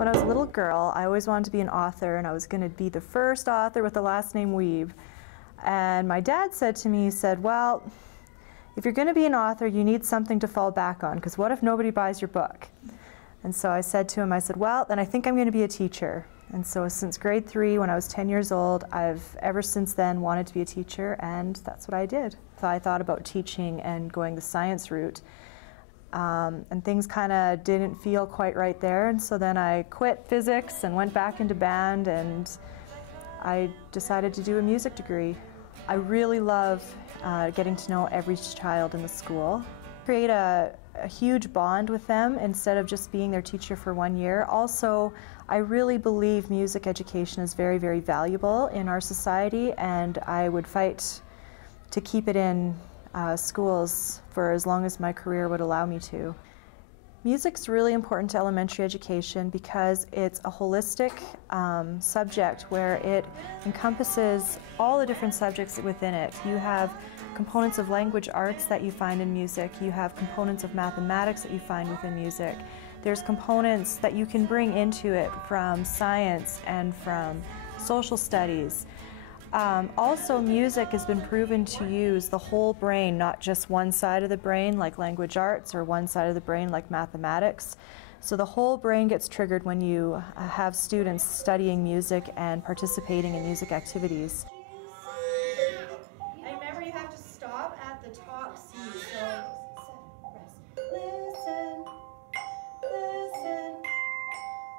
When I was a little girl, I always wanted to be an author, and I was going to be the first author with the last name Weeb. And my dad said to me, he said, well, if you're going to be an author, you need something to fall back on, because what if nobody buys your book? And so I said to him, I said, well, then I think I'm going to be a teacher. And so since grade 3, when I was 10 years old, I've ever since then wanted to be a teacher, and that's what I did. So I thought about teaching and going the science route. And things kind of didn't feel quite right there, and so then I quit physics and went back into band, and I decided to do a music degree. I really love getting to know every child in the school. Create a huge bond with them instead of just being their teacher for 1 year. Also, I really believe music education is very, very valuable in our society, and I would fight to keep it in schools for as long as my career would allow me to. Music's really important to elementary education because it's a holistic subject where it encompasses all the different subjects within it. You have components of language arts that you find in music. You have components of mathematics that you find within music. There's components that you can bring into it from science and from social studies. Also, music has been proven to use the whole brain, not just one side of the brain like language arts or one side of the brain like mathematics. So the whole brain gets triggered when you have students studying music and participating in music activities. And remember, you have to stop at the top C. So listen, listen,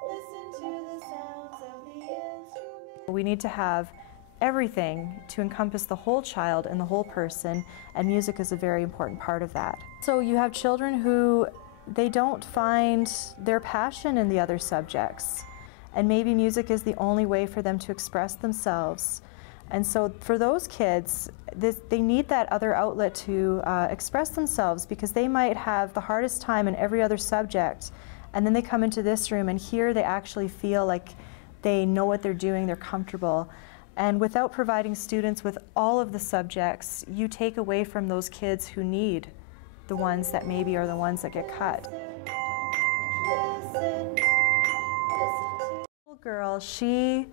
listen to the sounds of the instrument. We need to have everything to encompass the whole child and the whole person, and music is a very important part of that. So you have children who they don't find their passion in the other subjects, and maybe music is the only way for them to express themselves. And so for those kids, they need that other outlet to express themselves, because they might have the hardest time in every other subject, and then they come into this room and here they actually feel like they know what they're doing, they're comfortable. And without providing students with all of the subjects, you take away from those kids who need the ones that maybe are the ones that get cut. Little girl, she,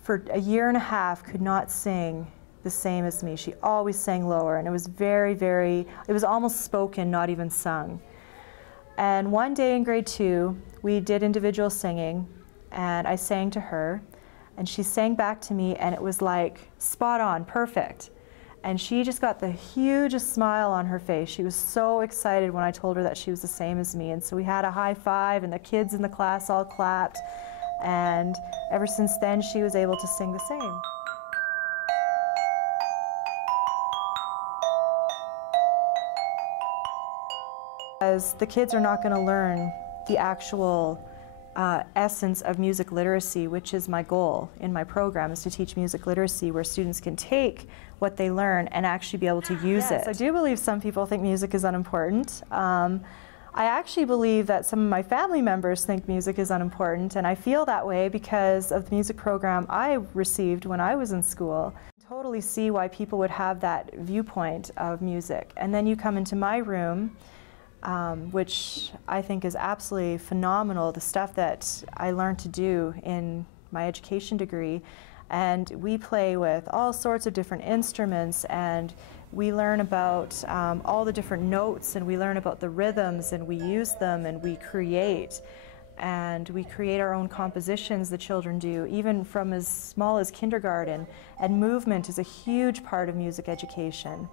for a year and a half, could not sing the same as me. She always sang lower, and it was it was almost spoken, not even sung. And one day in grade 2, we did individual singing, and I sang to her. And she sang back to me, and it was like spot on, perfect. And she just got the hugest smile on her face. She was so excited when I told her that she was the same as me. And so we had a high five, and the kids in the class all clapped. And ever since then, she was able to sing the same. As the kids are not going to learn the actual essence of music literacy, which is my goal in my program, is to teach music literacy where students can take what they learn and actually be able to use it. I do believe some people think music is unimportant. I actually believe that some of my family members think music is unimportant, and I feel that way because of the music program I received when I was in school. I totally see why people would have that viewpoint of music. And then you come into my room, which I think is absolutely phenomenal, the stuff that I learned to do in my education degree. And we play with all sorts of different instruments, and we learn about all the different notes, and we learn about the rhythms, and we use them, and we create. And we create our own compositions, the children do, even from as small as kindergarten. And movement is a huge part of music education.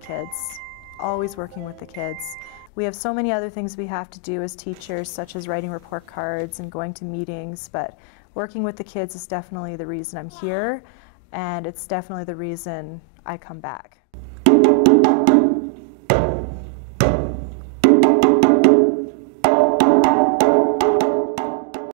Kids, always working with the kids. We have so many other things we have to do as teachers, such as writing report cards and going to meetings, but working with the kids is definitely the reason I'm here, and it's definitely the reason I come back.